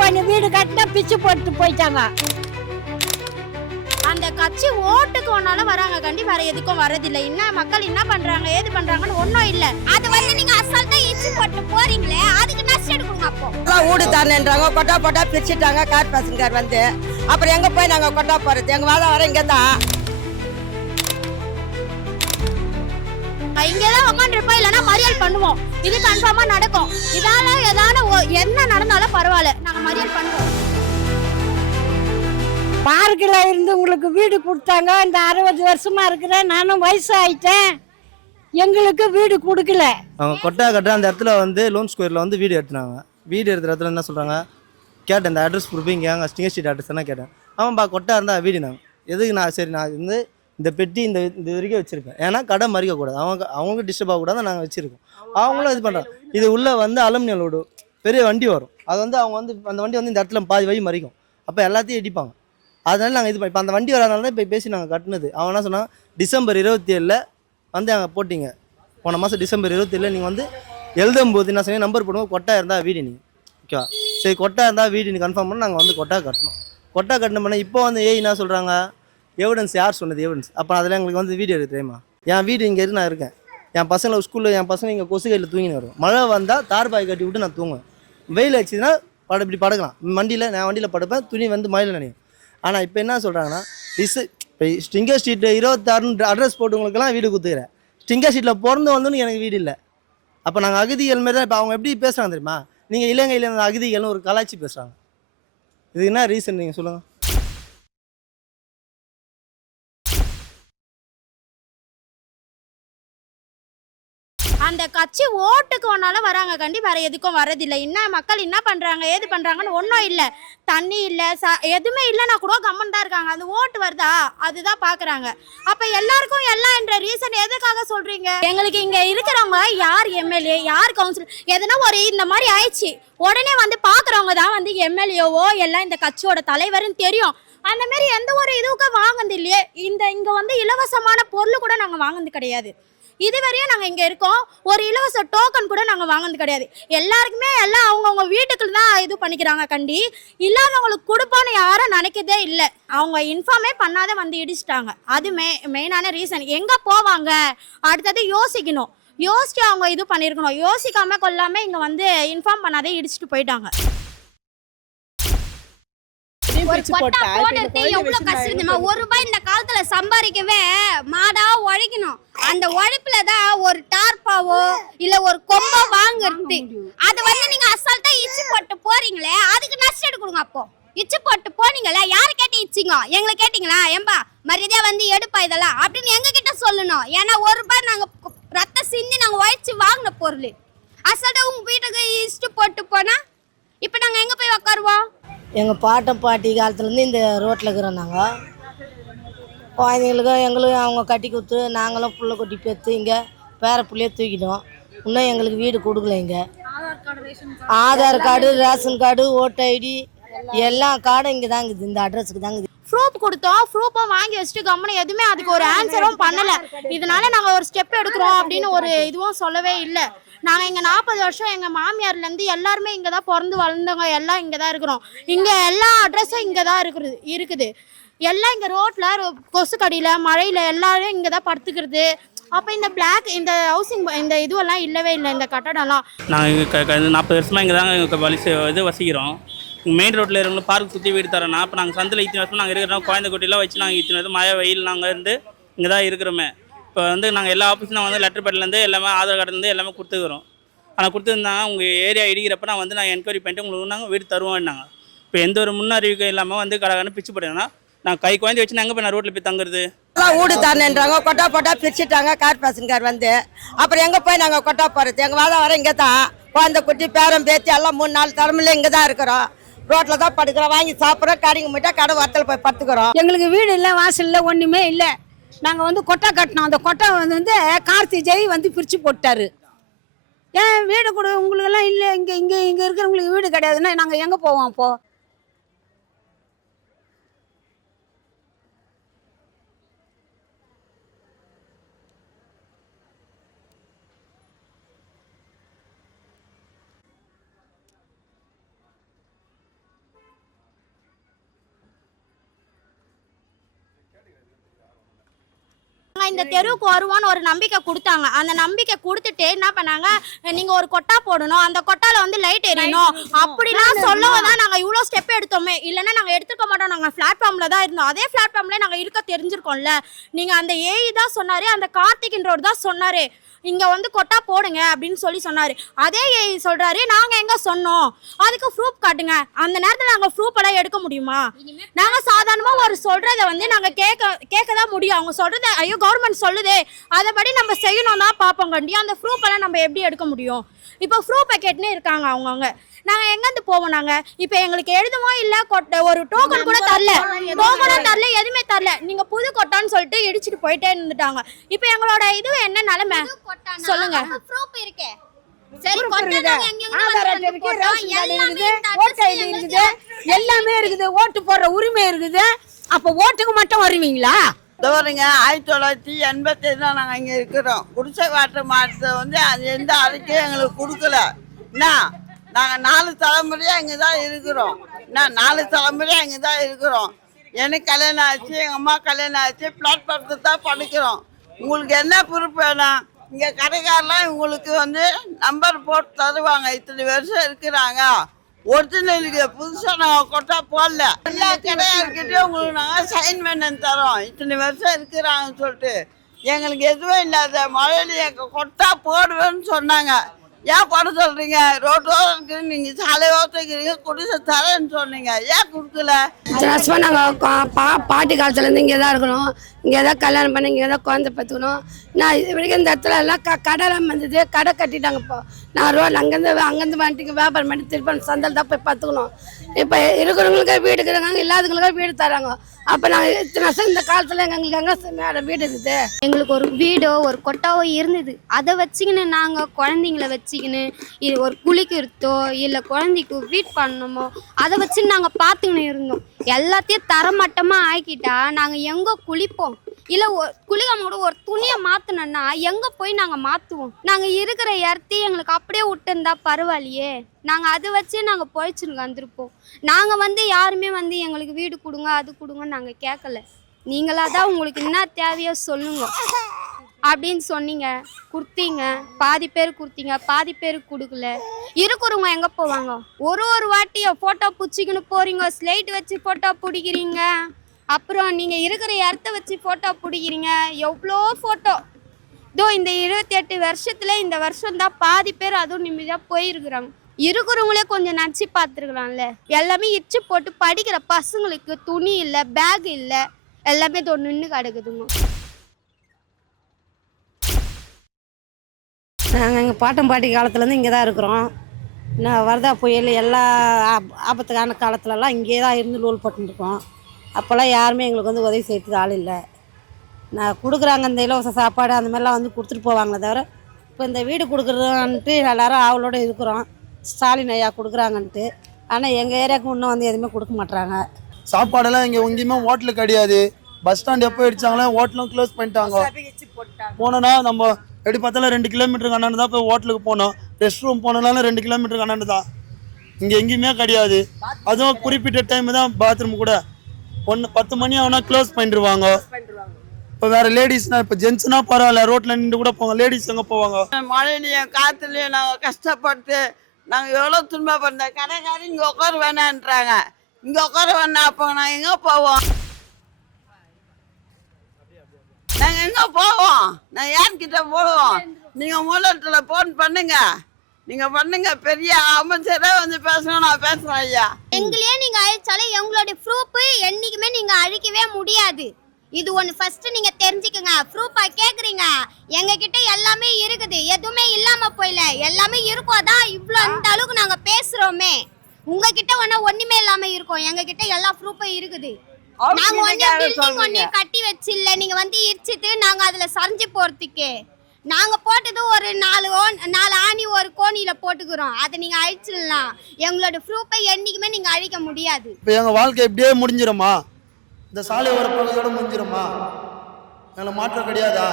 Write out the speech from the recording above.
பண்ணி வீடு கட்டினா பிச்சு போட்டு போயிட்டாங்க. அந்த கட்சி ஓட்டுக்கு ஒன்னாலும் வராங்க கண்டி, வேற எதுக்கும் வரதில்லை. என்ன மக்கள் என்ன பண்றாங்க ஏது பண்றாங்கன்னு ஒன்றும் இல்லை. அது வந்து நீங்க அசால்ட்டா இச்சு போட்டு போறீங்களே, அதுக்கு நஷ்டம் எடுக்கணும். அப்போ ஊடு தானேன்றாங்க, கொட்டா போட்டா பிரிச்சுட்டாங்க கார்பரேஷன்கார் வந்து. அப்புறம் எங்க போய் நாங்க கொட்டா போறது? எங்க வாதம் வர இங்க தான். இங்கதான் உட்காந்துருப்போம், இல்லைன்னா மறியல் பண்ணுவோம். இது கன்ஃபார்மா நடக்கும். இதால என்ன நடந்தாலும் பரவாயில்ல, நாங்க மறியல் பண்ணுவோம். பார்க்கில் இருந்து உங்களுக்கு வீடு கொடுத்தாங்க. இந்த 60 வருஷமா இருக்கிறேன், நானும் வயசு ஆயிட்டேன், எங்களுக்கு வீடு கொடுக்கல. அவங்க கொட்டா கட்ட அந்த இடத்துல வந்து லோன் ஸ்கொயரில் வந்து வீடு எடுத்துனாங்க. வீடு எடுத்த இடத்துல என்ன சொல்கிறாங்க, கேட்டேன் இந்த அட்ரஸ் கொடுப்பீங்க, அங்கே ஸ்டிங்கர் ஸ்ட்ரீட் அட்ரஸ் தானே கேட்டேன். ஆமாம்பா கொட்டா இருந்தால் வீடு நாங்கள் எதுக்கு நான் சரி நான் வந்து இந்த பெட்டி இந்த இது வரைக்கும் வச்சுருக்கேன். ஏன்னா கடை மறிக்கக்கூடாது, அவங்க டிஸ்டர்ப் ஆகக்கூடாது, நாங்கள் வச்சுருக்கோம். அவங்களும் இது பண்ணுறாங்க. இது உள்ளே வந்து அலுமினியம் லோடு பெரிய வண்டி வரும், அது வந்து அவங்க வந்து அந்த வண்டி வந்து இந்த இடத்துல பாதி வழி மறிக்கும், அப்போ எல்லாத்தையும் இடிப்பாங்க. அதனால நாங்கள் இது இப்போ அந்த வண்டி வராதனால தான் இப்போ பேசி நாங்கள் கட்டினது. அவன் என்ன சொன்னால், டிசம்பர் 27 வந்து அங்கே போட்டிங்க, போன மாதம் டிசம்பர் 27 நீங்கள் வந்து எழுதும்போது என்ன சொன்னீங்க, நம்பர் போடுவோம், கொட்டா இருந்தால் வீடு நீங்கள் ஓகேவா, சரி கொட்டா இருந்தால் வீடு நீ கன்ஃபார்ம் பண்ண நாங்கள் வந்து கொட்டா கட்டணும். கொட்டா கட்டின பண்ண இப்போ வந்து என்ன சொல்கிறாங்க, எவிடன்ஸ் யார் சொன்னது எவிடன்ஸ். அப்போ அதில் எங்களுக்கு வந்து வீடியோ எடுத்து தெரியுமா, என் வீடு இங்கே இருந்து நான் இருக்கேன், என் பசங்களை ஸ்கூலில் என் பசங்க இங்கே கொசு கையில் தூங்கின்னு வரும், மழை வந்தால் தார்பாய் கட்டி விட்டு நான் தூங்குவேன், வெயில் வச்சுன்னா இப்படி படுக்கலாம், வண்டியில் நான் வண்டியில் படுப்பேன், துணி வந்து மழையில் நினைக்கும். ஆனால் இப்போ என்ன சொல்கிறாங்கன்னா, இப்போ ஸ்டிங்கர் ஸ்ட்ரீட் 26 அட்ரஸ் போட்டுங்களுக்கெல்லாம் வீடு கொடுத்துக்கிறேன், ஸ்டிங்கர் ஸ்ட்ரீட்டில் பிறந்து வந்தோன்னு எனக்கு வீடு இல்லை. அப்போ நாங்கள் அகதிகள் மாரி தான். இப்போ அவங்க எப்படி பேசுகிறாங்க தெரியுமா, நீங்கள் இலங்கையில் அகதிகள்னு ஒரு கலாச்சி பேசுகிறாங்க. இது என்ன ரீசன் நீங்கள் சொல்லுங்கள். அந்த கட்சி ஓட்டுக்கு ஒன்னாலும் வராங்க கண்டி, வேற எதுக்கும் வரதில்லை. என்ன மக்கள் என்ன பண்றாங்க ஏது பண்றாங்கன்னு ஒன்றும் இல்லை. தண்ணி இல்லை, எதுவுமே இல்லைன்னா கூட கம்மன் தான் இருக்காங்க. அந்த ஓட்டு வருதா அதுதான் பாக்குறாங்க. அப்ப எல்லாருக்கும் எல்லாம் என்ற ரீசன் எதுக்காக சொல்றீங்க? எங்களுக்கு இங்க இருக்கிறவங்க யார் எம்எல்ஏ யார் கவுன்சிலர் எதனா ஒரு இந்த மாதிரி ஆயிடுச்சு உடனே வந்து பாக்குறவங்க தான் வந்து எம்எல்ஏவோ எல்லாம் இந்த கட்சியோட தலைவர்னு தெரியும். அந்த மாதிரி எந்த ஒரு இதுக்கும் வாங்குறது இல்லையே. இங்க வந்து இலவசமான பொருள் கூட நாங்க வாங்குறது கிடையாது. இதுவரையும் நாங்கள் இங்கே இருக்கோம், ஒரு இலவச டோக்கன் கூட நாங்கள் வாங்கினது கிடையாது. எல்லாருக்குமே எல்லாம் அவங்கவுங்க வீட்டுக்குள்ள தான் இது பண்ணிக்கிறாங்க கண்டி. இல்லாதவங்களுக்கு கொடுப்போன்னு யாரும் நினைக்கிறதே இல்லை. அவங்க இன்ஃபார்மே பண்ணாத வந்து இடிச்சிட்டாங்க. அது மெயினான ரீசன். எங்கே போவாங்க அடுத்தது யோசிக்கணும், யோசிச்சு அவங்க இது பண்ணியிருக்கணும். யோசிக்காமல் கொள்ளாமல் இங்கே வந்து இன்ஃபார்ம் பண்ணாதே இடிச்சிட்டு போயிட்டாங்க. எவ்வளவு கஷ்டம், ₹1 இந்த காலத்துல சம்பாதிக்கவே மாடா உழைக்கணும். அந்த உழைப்புலதான் ஒரு டார்பாவோ இல்ல ஒரு கொம்போ வாங்குறது. அது வந்து நீங்க அசால்ட்டா இச்சு போட்டு போறீங்களே, அதுக்கு நஷ்டம் எடுக்கணுங்க. அப்போ இச்சு போட்டு போனீங்களே, யாரு கேட்டு இச்சிங்க? எங்களை கேட்டீங்களா? ஏம்பா மரியாதையா வந்து எடுப்பா இதெல்லாம் அப்படின்னு எங்க கிட்ட சொல்லணும். ஏன்னா ₹1 நாங்க ரத்த சிந்தி நாங்க உழைச்சு வாங்கின பொருள். அசால்ட்டா உங்க வீட்டுக்கு இஷ்டு போட்டு போனா இப்ப நாங்க எங்க போய் உட்காருவோம்? எங்கள் பாட்டம் பாட்டி காலத்துலேருந்து இந்த ரோட்டில் இருக்கிறோம். நாங்கள் குழந்தைங்களுக்கும் எங்களுக்கும் அவங்க கட்டி கொடுத்து நாங்களும் புள்ள கொட்டி பெற்று இங்கே பேர பிள்ளையே தூக்கிட்டோம். இன்னும் எங்களுக்கு வீடு கொடுக்கல. இங்கே ஆதார் கார்டு, ரேஷன் கார்டு, ஓட்டு ஐடி எல்லா கார்டும் இங்கே தாங்க இருக்குது, இந்த அட்ரஸுக்கு தாங்க. ப்ரூஃப் கொடுத்தோம், ப்ரூஃபும் வாங்கி வச்சுட்டு கம்மனு எதுவுமே அதுக்கு ஒரு ஆன்சரும் பண்ணலை. இதனால நாங்கள் ஒரு ஸ்டெப் எடுக்கிறோம் அப்படின்னு ஒரு இதுவும் சொல்லவே இல்லை. நாங்கள் இங்கே 40 வருஷம் எங்கள் மாமியார்லேருந்து எல்லாருமே இங்கே தான் பிறந்து வளர்ந்தவங்க, எல்லாம் இங்கே தான் இருக்கிறோம். இங்கே எல்லா அட்ரஸும் இங்கே தான் இருக்குது. எல்லாம் இங்கே ரோட்டில் கொசு கடியில் மழையில் எல்லாரும் இங்கே தான் படுத்துக்கிறது. அப்போ இந்த ஹவுசிங் இந்த இதுவெல்லாம் இல்லவே இல்லை, இந்த கட்டடம்லாம். நாங்கள் 40 வருஷமாக இங்கே தாங்க வசிக்கிறோம். மெயின் ரோட்டில் இருக்கவங்க பார்க் சுற்றி வீடு தரோன்னா, அப்போ நாங்கள் சந்தில் இத்தனை வருஷம் நாங்கள் இருக்கிறோம். குழந்தை குட்டிலாம் வச்சு நாங்கள் இத்தனை வருஷம் மழை வெயில் நாங்கள் இருந்து இங்கே தான் இருக்கிறோமே. இப்போ வந்து நாங்கள் எல்லா ஆஃபீஸும் வந்து லெட்டர் பேட்லேருந்து எல்லாமே ஆதார் கார்டுலேருந்து எல்லாமே கொடுத்துக்கிறோம். ஆனால் கொடுத்துருந்தாங்க, உங்கள் ஏரியா இடிக்கிறப்ப நான் என்கொயரி பண்ணிட்டு உங்களுக்கு நாங்கள் வீடு தருவோம்னாங்க. இப்போ எந்த ஒரு முன்னறிவிக்கை இல்லாமல் வந்து கடகான்னு பிச்சு போட்டேன்னா நான் கை குழந்தை வச்சு நாங்கள் போய் நான் ரோட்டில் போய் தங்குறது. ஊடு தானேன்றாங்க, கொட்டா போட்டா பிரிச்சுட்டாங்க கார்பரேஷன்கார் வந்து. அப்புறம் எங்கே போய் நாங்கள் கொட்டா போகிறது? எங்கள் வாதம் வர இங்கே தான். குழந்தை குட்டி பேரம் பேத்தி எல்லாம் 3-4 தலைமுறையில் இங்கே தான் இருக்கிறோம். ரோட்டில் தான் படுக்கிறோம், வாங்கி சாப்பிட்றோம், கடைங்க போயிட்டா கடை வாரத்தில் போய் படுத்துக்கிறோம். எங்களுக்கு வீடு இல்லை, வாசல் இல்லை, ஒன்றுமே இல்லை. நாங்கள் வந்து கொட்டை கட்டினோம். அந்த கொட்டை வந்து கார்த்தி ஜெய் வந்து பிரித்து போட்டார். ஏன் வீடு கொடு உங்களுக்கெல்லாம் இல்லை, இங்கே இருக்கிறவங்களுக்கு வீடு கிடையாதுன்னா நாங்கள் எங்கே போவோம்? அப்போது இந்த தெருவுக்கு வருவோன்னு ஒரு நம்பிக்கை கொடுத்தாங்க. அந்த நம்பிக்கை கொடுத்துட்டு என்ன பண்ணாங்க, நீங்க ஒரு கொட்டா போடணும், அந்த கொட்டால வந்து லைட் எரியணும் அப்படிலாம் சொல்லவும் தான் நாங்க இவ்வளோ ஸ்டெப் எடுத்தோமே. இல்லைன்னா நாங்க எடுத்துக்க மாட்டோம். நாங்க பிளாட்ஃபார்ம்ல தான் இருந்தோம். அதே பிளாட்ஃபார்ம்ல நாங்க இருக்க தெரிஞ்சிருக்கோம்ல. நீங்க அந்த ஏஇ தான் சொன்னாரு, அந்த கார்த்திக்ன்றவர் தான் சொன்னாரு இங்க வந்து கொட்டா போடுங்க அப்படின்னு சொன்னாரு. அதே ஏஇ சொல்றாரு நாங்க எங்க சொன்னோம், அதுக்கு ப்ரூஃப் காட்டுங்க. அந்த நேரத்துல நாங்க ப்ரூஃப் எல்லாம் எடுக்க முடியுமா? நாங்க சாதாரணமா ஒரு சொல்றத வந்து நாங்க கேட்க தான் முடியும். அவங்க சொல்றத ஐயோ கவர்மெண்ட் சொல்லுதே அதபடி நம்ம செய்யணும் தான் பார்ப்போம் கண்டி. அந்த ப்ரூஃப் எல்லாம் நம்ம எப்படி எடுக்க முடியும்? இப்போ ப்ரூஃப் கேட்டுனே இருக்காங்க அவங்கவுங்க. நாங்க எங்கேருந்து போவோம்? நாங்க இப்போ எங்களுக்கு எழுதவும் இல்லை, ஒரு டோக்கன் கூட தரல, எதுவுமே தரல. நீங்க புது கொட்டான்னு சொல்லிட்டு இடிச்சிட்டு போயிட்டே இருந்துட்டாங்க. இப்போ எங்களோட இது என்ன நிலைமை சொல்லுங்க. ப்ரூஃப் இருக்கு, சரி கொட்டா ஆதார் அட்டை இருக்கு, ரேஷன் கார்டு இருக்குது, ஓட்டு ஐடி இருக்குது, எல்லாமே இருக்குது, ஓட்டு போடுற உரிமை இருக்குது. அப்போ ஓட்டுக்கு மட்டும் வருவீங்களா? தோறுங்க 1987 தான் நாங்கள் இங்கே இருக்கிறோம். குடிசை வாட்டர் மாற்றத்தை வந்து அது எந்த அறிக்கையும் எங்களுக்கு கொடுக்கல. என்ன நாங்கள் 4 தலைமுறையாக இங்கே தான் இருக்கிறோம். எனக்கு கல்யாணம் ஆச்சு, எங்கள் அம்மா கல்யாணம் ஆச்சு, பிளாட்ஃபார்த்தை தான் படிக்கிறோம். உங்களுக்கு என்ன ப்ரூஃப் வேணும்? இங்கே கடைக்காரெலாம் உங்களுக்கு வந்து நம்பர் போட்டு தருவாங்க. இத்தனை வருஷம் இருக்கிறாங்க, ஒரிஜினலுக்கு புதுசாக நாங்கள் கொட்டா போடல. எல்லா கடையார்கிட்டையும் உங்களுக்கு நாங்கள் சைன் பண்ணி தரோம். இத்தனை வருஷம் இருக்கிறாங்கன்னு சொல்லிட்டு எங்களுக்கு எதுவும் இல்லாத மழையில எங்கள் கொட்டா போடுவேன்னு சொன்னாங்க. ஏன் போட சொல்கிறீங்க? ரோட்டோரம் இருக்கிறீங்க, நீங்கள் சாலை ஓட்டுக்கிறீங்க, குடிசை தரேன்னு சொன்னீங்க, ஏன் கொடுக்கல? இத்தனை வருஷமாக நாங்கள் பாட்டி காலத்துலேருந்து இங்கே தான் இருக்கணும். இங்கே தான் கல்யாணம் பண்ணி இங்கே தான் குழந்தை பெற்றுக்கணும். நான் இது வரைக்கும் இந்த இடத்துல எல்லாம் கடைலாம் வந்தது, கடை கட்டிட்டாங்க. இப்போ நான் ரோடு அங்கேருந்து வந்துட்டு வியாபாரம் பண்ணி திருப்பி சந்தையில் தான் போய் பார்த்துக்கணும். இப்போ இருக்கிறவங்களுக்கு வீடு இருக்கிறாங்க, இல்லாதவங்களுக்கு வீடு தராங்க. அப்போ நாங்கள் இத்தனை வருஷம் இந்த காலத்தில் எங்களுக்கு எங்கே மேலே வீடு இருக்குது? எங்களுக்கு ஒரு வீடோ ஒரு கொட்டாவோ இருந்தது. அதை வச்சுக்கின்னு நாங்கள் குழந்தைங்கள வச்சுக்கின்னு இது ஒரு குளிக்கிறதோ இல்லை குழந்தைக்கு வீட் பண்ணணுமோ அதை வச்சுன்னு நாங்கள் பார்த்துக்கின்னு இருந்தோம். எல்லாத்தையும் தரமட்டமாக ஆக்கிட்டா நாங்கள் எங்கே குளிப்போம்? இல்லை குளிக்காம கூட ஒரு துணியை மாற்றினோன்னா எங்கே போய் நாங்கள் மாற்றுவோம்? நாங்கள் இருக்கிற இடத்தையும் எங்களுக்கு அப்படியே விட்டுருந்தா பரவாயில்லையே. நாங்கள் அதை வச்சு நாங்கள் பொழைச்சுன்னு வந்திருப்போம். நாங்கள் வந்து யாருமே வந்து எங்களுக்கு வீடு கொடுங்க அது கொடுங்கன்னு நாங்கள் கேட்கல. நீங்களாக தான் உங்களுக்கு என்ன தேவையோ சொல்லுங்க அப்படின்னு சொன்னீங்க, கொடுத்தீங்க. பாதி பேர் கொடுத்தீங்க, பாதி பேர் கொடுக்கல. இருக்கிறவங்க எங்கே போவாங்க? ஒரு வாட்டியை ஃபோட்டோ பிடிச்சிக்கின்னு போகிறீங்க, ஸ்லைட் வச்சு ஃபோட்டோ பிடிக்கிறீங்க, அப்புறம் நீங்கள் இருக்கிற இடத்த வச்சு ஃபோட்டோ பிடிக்கிறீங்க. எவ்வளோ ஃபோட்டோ இதோ இந்த 28 வருஷத்தில் இந்த வருஷம்தான் பாதி பேர் அதுவும் நிம்மதியாக போயிருக்கிறாங்க. இருக்கிறவங்களே கொஞ்சம் நச்சு பார்த்துருக்குறான்ல. எல்லாமே இச்சு போட்டு படிக்கிற பசங்களுக்கு துணி இல்லை, பேக் இல்லை, எல்லாமே நின்று கிடக்குதுங்க. நாங்கள் எங்கள் பாட்டம் பாட்டி காலத்துலேருந்து இங்கே தான் இருக்கிறோம். நான் வரதா புயல் எல்லா ஆபத்துக்கான காலத்துலலாம் இங்கே தான் இருந்து லோல் போட்டுருக்கோம். அப்போல்லாம் யாருமே எங்களுக்கு வந்து உதவி செய்யறதுக்கு ஆள் இல்லை. நான் கொடுக்குறாங்க இந்த இலவச சாப்பாடு அந்த மாதிரிலாம் வந்து கொடுத்துட்டு போவாங்களே தவிர இப்போ இந்த வீடு கொடுக்குறதுன்ட்டு எல்லோரும் ஆவலோடு இருக்கிறோம். ஸ்டாலின் ஐயா கொடுக்குறாங்கன்ட்டு. ஆனால் எங்கள் ஏரியாவுக்கு இன்னும் வந்து எதுவுமே கொடுக்க மாட்றாங்க. சாப்பாடெல்லாம் இங்கே எங்கேயுமே ஹோட்டலு கிடையாது. பஸ் ஸ்டாண்ட் எப்போ அடித்தாங்களோ ஹோட்டலும் க்ளோஸ் பண்ணிட்டாங்க. போனோன்னா நம்ம எப்படி பார்த்தாலும் 2 கிலோமீட்டருக்கு அண்ணாண்டு தான் போய் ஹோட்டலுக்கு போனோம். ரெஸ்ட் ரூம் போனோம்னாலும் 2 கிலோமீட்டருக்கு அண்ணாண்டு தான். இங்கே எங்கேயுமே கிடையாது. அதுவும் குறிப்பிட்ட டைம் தான் பாத்ரூம் கூட 10 மணி ஆனால் க்ளோஸ் பண்ணிடுவாங்க. இப்போ வேறு லேடிஸ்னால் இப்போ ஜென்ட்ஸ்னால் பரவாயில்ல, ரோட்டில் நின்று கூட போவாங்க. லேடிஸ் எங்கே போவாங்க? மழையிலையும் காற்றுலையும் நாங்கள் கஷ்டப்பட்டு நாங்கள் எவ்வளோ துன்பப்படுறோம். கடைக்காரி இங்கே உட்கார வேணான்றாங்க. இங்கே உட்கார வேணாம். அப்போ நாங்கள் எங்கே போவோம்? நாங்கள் யார்கிட்ட போடுவோம்? நீங்கள் மூலத்தில் ஃபோன் பண்ணுங்க, நீங்கள் பண்ணுங்க. பெரிய அமைச்சரே வந்து பேசணும், நான் பேசுகிறேன் ஐயா. எங்களையே நீங்கள் அழிச்சாலும் எங்களுடைய ப்ரூஃபு என்றைக்குமே நீங்கள் அழிக்கவே முடியாது. இது ஒன்று ஃபஸ்ட்டு நீங்கள் தெரிஞ்சுக்கோங்க. ப்ரூஃபாக கேட்குறீங்க, எங்ககிட்ட எல்லாமே இருக்குது, எதுவுமே இல்லாமல் போயில, எல்லாமே இருக்கும். அதான் இவ்வளோ அந்த அளவுக்கு நாங்கள் பேசுகிறோமே. உங்ககிட்ட ஒன்றுமே இல்லாமல் இருக்கும், எங்ககிட்ட எல்லா ப்ரூஃபும் இருக்குது. நாங்கள் பில்டிங் ஒன்று கட்டி வச்சில்ல, நீங்கள் வந்து இடிச்சிட்டு நாங்கள் அதில் சரிஞ்சு போகிறதுக்கு நாங்கள் போட்டது ஒரு 4 ஆணி ஒரு கோணியில் போட்டுக்கிறோம். அதை நீங்கள் அழிச்சிடலாம். எங்களோட ப்ரூஃபை என்றைக்குமே நீங்கள் அழிக்க முடியாது. இப்போ எங்கள் வாழ்க்கை எப்படியே முடிஞ்சிருமா? இந்த சாலை ஓர பகுதியோட முடிஞ்சிருமா? எங்களை மாற்றம் கிடையாதா?